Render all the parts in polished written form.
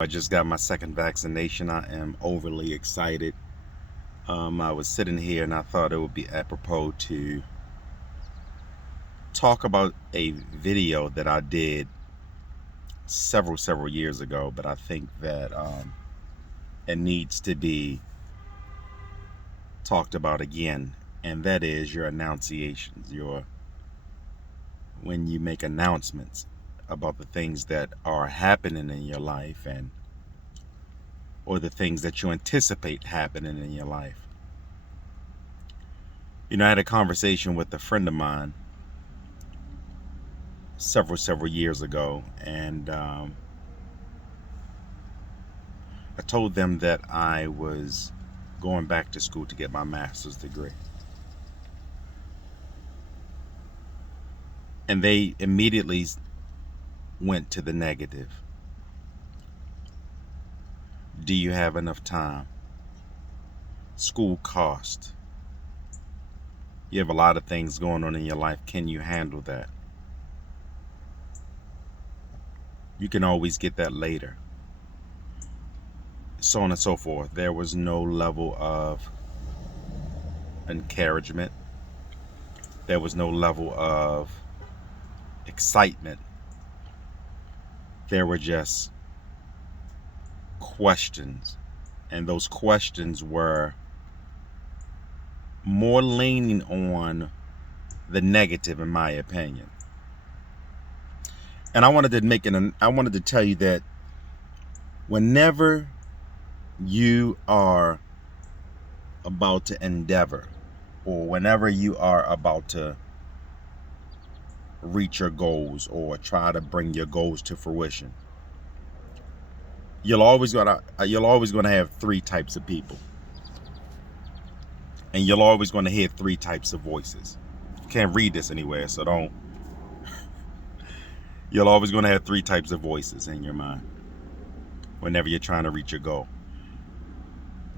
I just got my second vaccination. I am overly excited. I was sitting here and I thought it would be apropos to talk about a video that I did several years ago, but I think that it needs to be talked about again, and that is your annunciations, when you make announcements about the things that are happening in your life or the things that you anticipate happening in your life. I had a conversation with a friend of mine several years ago, and I told them that I was going back to school to get my master's degree. And they immediately went to the negative. Do you have enough time? School cost. You have a lot of things going on in your life. Can you handle that? You can always get that later. So on and so forth. There was no level of encouragement. There was no level of excitement. There were just questions. And those questions were more leaning on the negative, in my opinion. And I wanted to tell you that whenever you are about to endeavor, or whenever you are about to reach your goals or try to bring your goals to fruition, you're always gonna have three types of people, and you're always going to hear three types of voices. You can't read this anywhere, so don't. You're always going to have three types of voices in your mind whenever you're trying to reach your goal.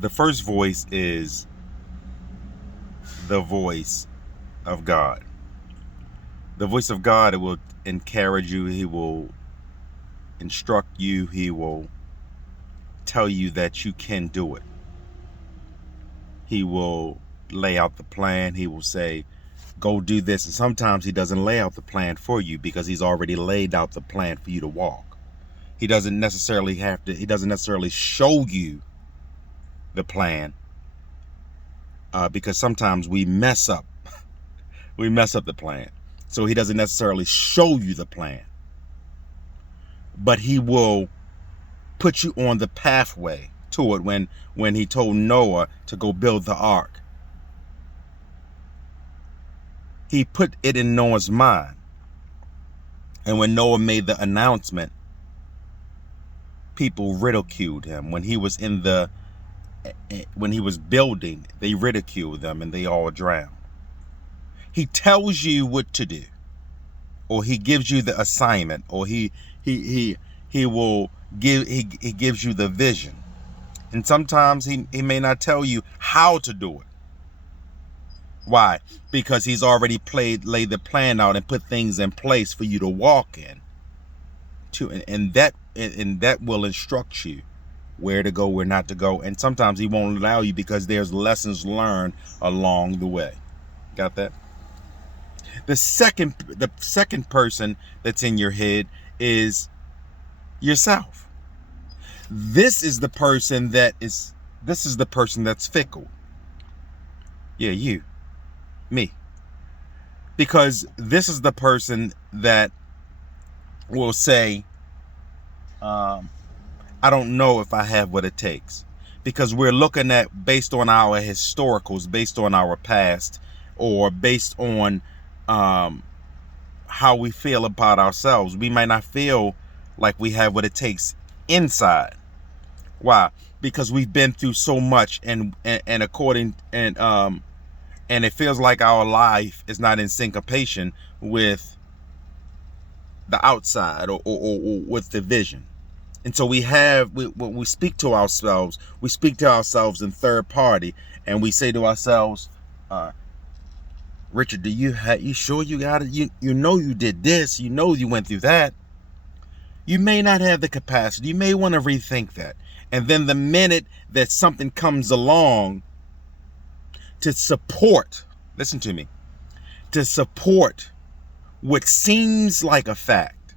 The first voice is the voice of God. The voice of God, it will encourage you. He will instruct you. He will tell you that you can do it. He will lay out the plan. He will say, go do this. And sometimes he doesn't lay out the plan for you because he's already laid out the plan for you to walk. He doesn't necessarily show you the plan because sometimes we mess up. We mess up the plan. So he doesn't necessarily show you the plan. But he will put you on the pathway to it when he told Noah to go build the ark. He put it in Noah's mind. And when Noah made the announcement, people ridiculed him. When he was building, they ridiculed them and they all drowned. He tells you what to do, or he gives you the assignment, or he gives you the vision. And sometimes he may not tell you how to do it. Why? Because he's already laid the plan out and put things in place for you to walk in. And that will instruct you where to go, where not to go. And sometimes he won't allow you because there's lessons learned along the way. Got that? The second person that's in your head is yourself. This is the person that's fickle. Yeah, you. Me. Because this is the person that will say, I don't know if I have what it takes. Because we're looking at based on our historicals, based on our past, or based on how we feel about ourselves. We might not feel like we have what it takes inside. Why? Because we've been through so much, and it feels like our life is not in syncopation with the outside or with the vision. And so when we speak to ourselves, in third party, and we say to ourselves, Richard, you sure you got it? You know you did this, you know you went through that. You may not have the capacity. You may want to rethink that. And then the minute that something comes along to support, listen to me, to support what seems like a fact,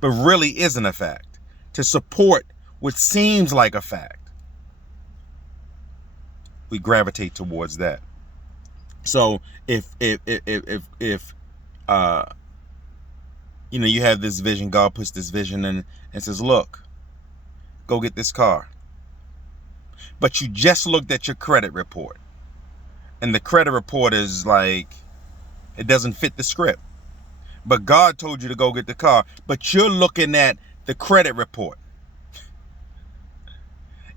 but really isn't a fact, to support what seems like a fact, we gravitate towards that. So if you have this vision, God puts this vision in and says, look, go get this car. But you just looked at your credit report, and the credit report is like, it doesn't fit the script. But God told you to go get the car, but you're looking at the credit report,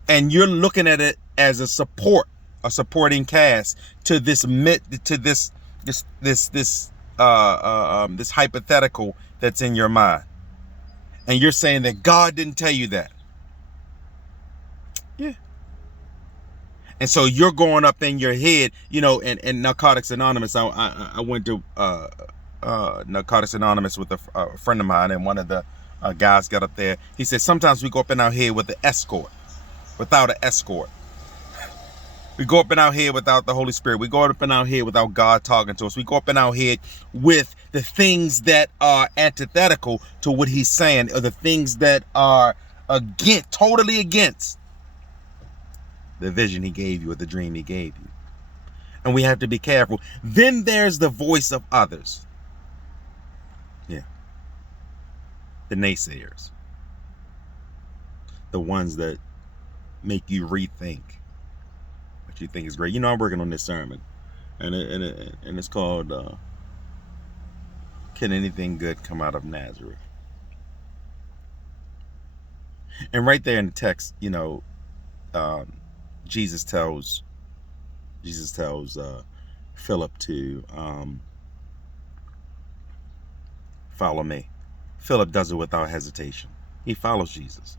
and you're looking at it as a supporting cast to this hypothetical that's in your mind. And you're saying that God didn't tell you that. Yeah. And so you're going up in your head, in Narcotics Anonymous. I went to Narcotics Anonymous with a friend of mine, and one of the guys got up there. He said, sometimes we go up in our head with an escort, without an escort. We go up in our head without the Holy Spirit. We go up in our head without God talking to us. We go up in our head with the things that are antithetical to what he's saying, or the things that are totally against the vision he gave you or the dream he gave you. And we have to be careful. Then there's the voice of others. Yeah. The naysayers. The ones that make you rethink what you think is great. I'm working on this sermon, and it's called Can Anything Good Come Out of Nazareth? And right there in the text, Jesus tells Philip to follow me. Philip does it without hesitation. He follows Jesus.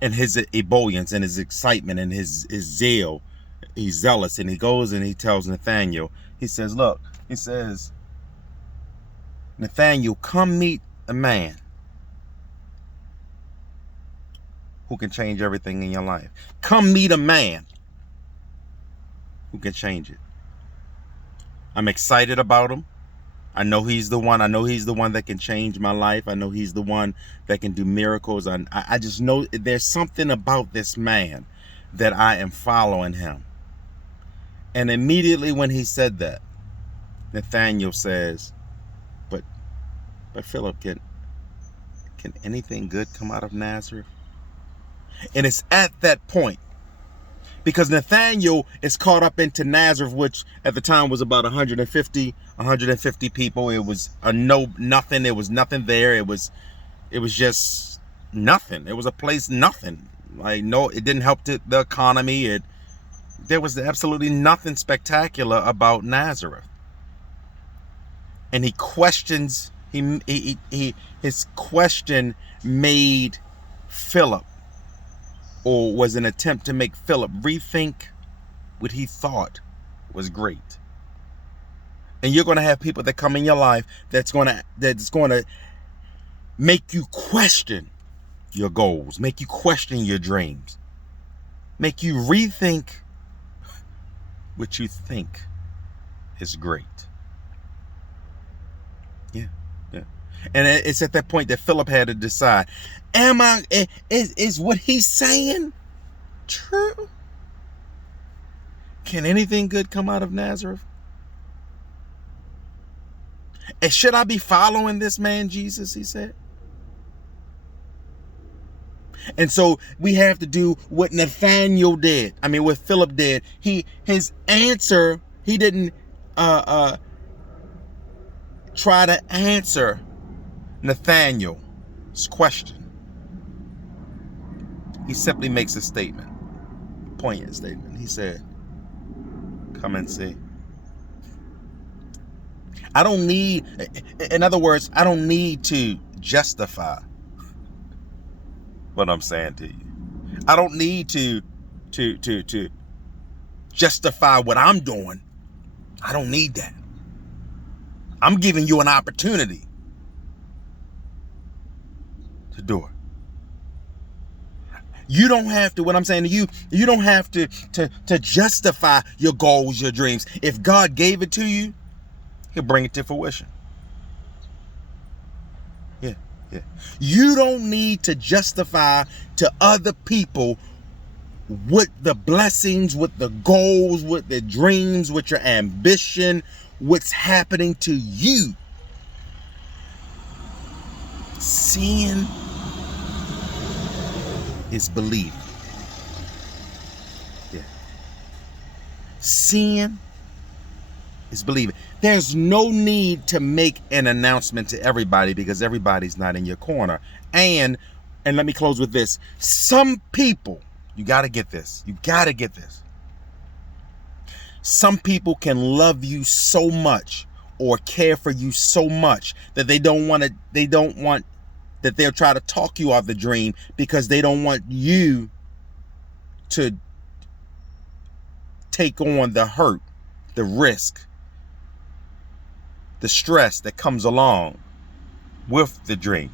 And his ebullience and his excitement and his zeal, he's zealous, and he goes and he tells Nathanael, Nathanael, come meet a man who can change everything in your life. Come meet a man who can change it. I'm excited about him. I know he's the one. I know he's the one that can change my life. I know he's the one that can do miracles. I just know there's something about this man that I am following him. And immediately when he said that, Nathanael says, but Philip, can anything good come out of Nazareth? And it's at that point, because Nathanael is caught up into Nazareth, which at the time was about 150 people. It was nothing. There was nothing there. It was just nothing. It was a place, nothing. It didn't help the economy. There was absolutely nothing spectacular about Nazareth. And he questions, his question made Philip, or was an attempt to make Philip rethink what he thought was great. And you're going to have people that come in your life that's going to make you question your goals, make you question your dreams, make you rethink what you think is great. Yeah. And it's at that point that Philip had to decide, is what he's saying true? Can anything good come out of Nazareth? And should I be following this man Jesus, he said. And so we have to do what Nathanael did. What Philip did. His answer, he didn't try to answer Nathanael's question. He simply makes a statement, a poignant statement. He said, come and see. In other words, I don't need to justify what I'm saying to you. I don't need to justify what I'm doing. I don't need that. I'm giving you an opportunity to do it. You don't have to, what I'm saying to you, you don't have to justify your goals, your dreams. If God gave it to you, he'll bring it to fruition. Yeah, yeah. You don't need to justify to other people with the blessings, with the goals, with the dreams, with your ambition, what's happening to you. Seeing is believing. Yeah. Seeing is believing. There's no need to make an announcement to everybody because everybody's not in your corner. And let me close with this. Some people, you got to get this. You got to get this. Some people can love you so much or care for you so much that they'll try to talk you off the dream because they don't want you to take on the hurt, the risk, the stress that comes along with the dream.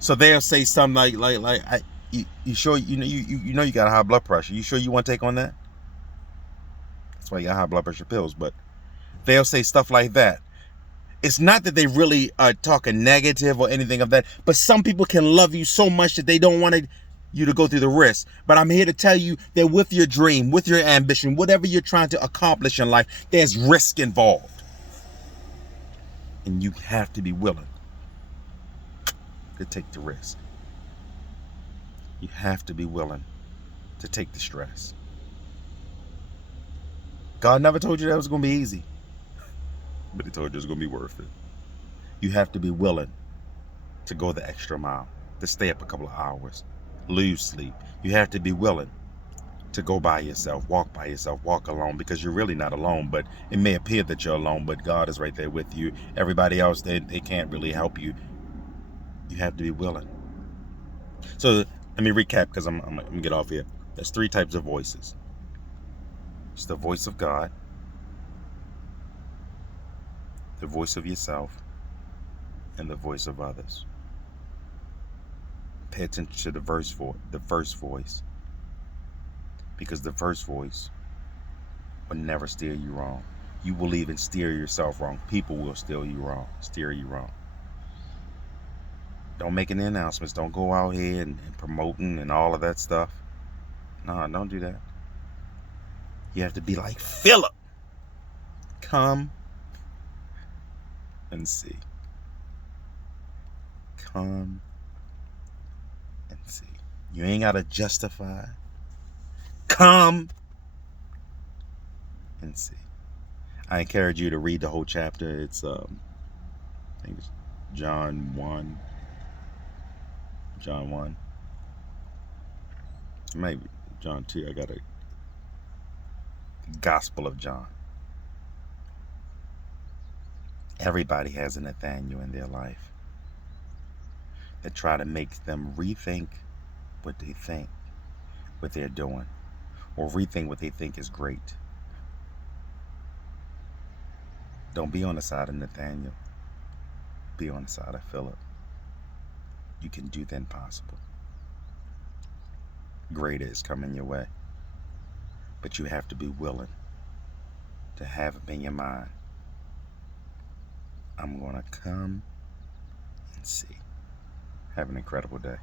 So they'll say something like you sure you know you got high blood pressure. You sure you want to take on that? That's why you got high blood pressure pills. But they'll say stuff like that. It's not that they really are talking negative or anything of that, but some people can love you so much that they don't want you to go through the risk. But I'm here to tell you that with your dream, with your ambition, whatever you're trying to accomplish in life, there's risk involved. And you have to be willing to take the risk. You have to be willing to take the stress. God never told you that it was going to be easy, but he told you it's going to be worth it. You have to be willing to go the extra mile, to stay up a couple of hours, lose sleep. You have to be willing to go by yourself, walk alone, because you're really not alone, but it may appear that you're alone, but God is right there with you. Everybody else, they can't really help you. You have to be willing. So let me recap, because I'm going to get off here. There's 3 types of voices. It's the voice of God, the voice of yourself, and the voice of others. Pay attention to the first voice, because the first voice will never steer you wrong. You will even steer yourself wrong. People will steer you wrong. Don't make any announcements. Don't go out here and promoting and all of that stuff. No, don't do that. You have to be like Philip. Come and see. Come and see. You ain't got to justify. Come and see. I encourage you to read the whole chapter. It's I think it's John 1. Maybe John 2. I got a Gospel of John. Everybody has a Nathaniel in their life that try to make them rethink what they think, what they're doing, or rethink what they think is great. Don't be on the side of Nathaniel. Be on the side of Philip. You can do the impossible. Greater is coming your way. But you have to be willing to have it in your mind. I'm going to come and see. Have an incredible day.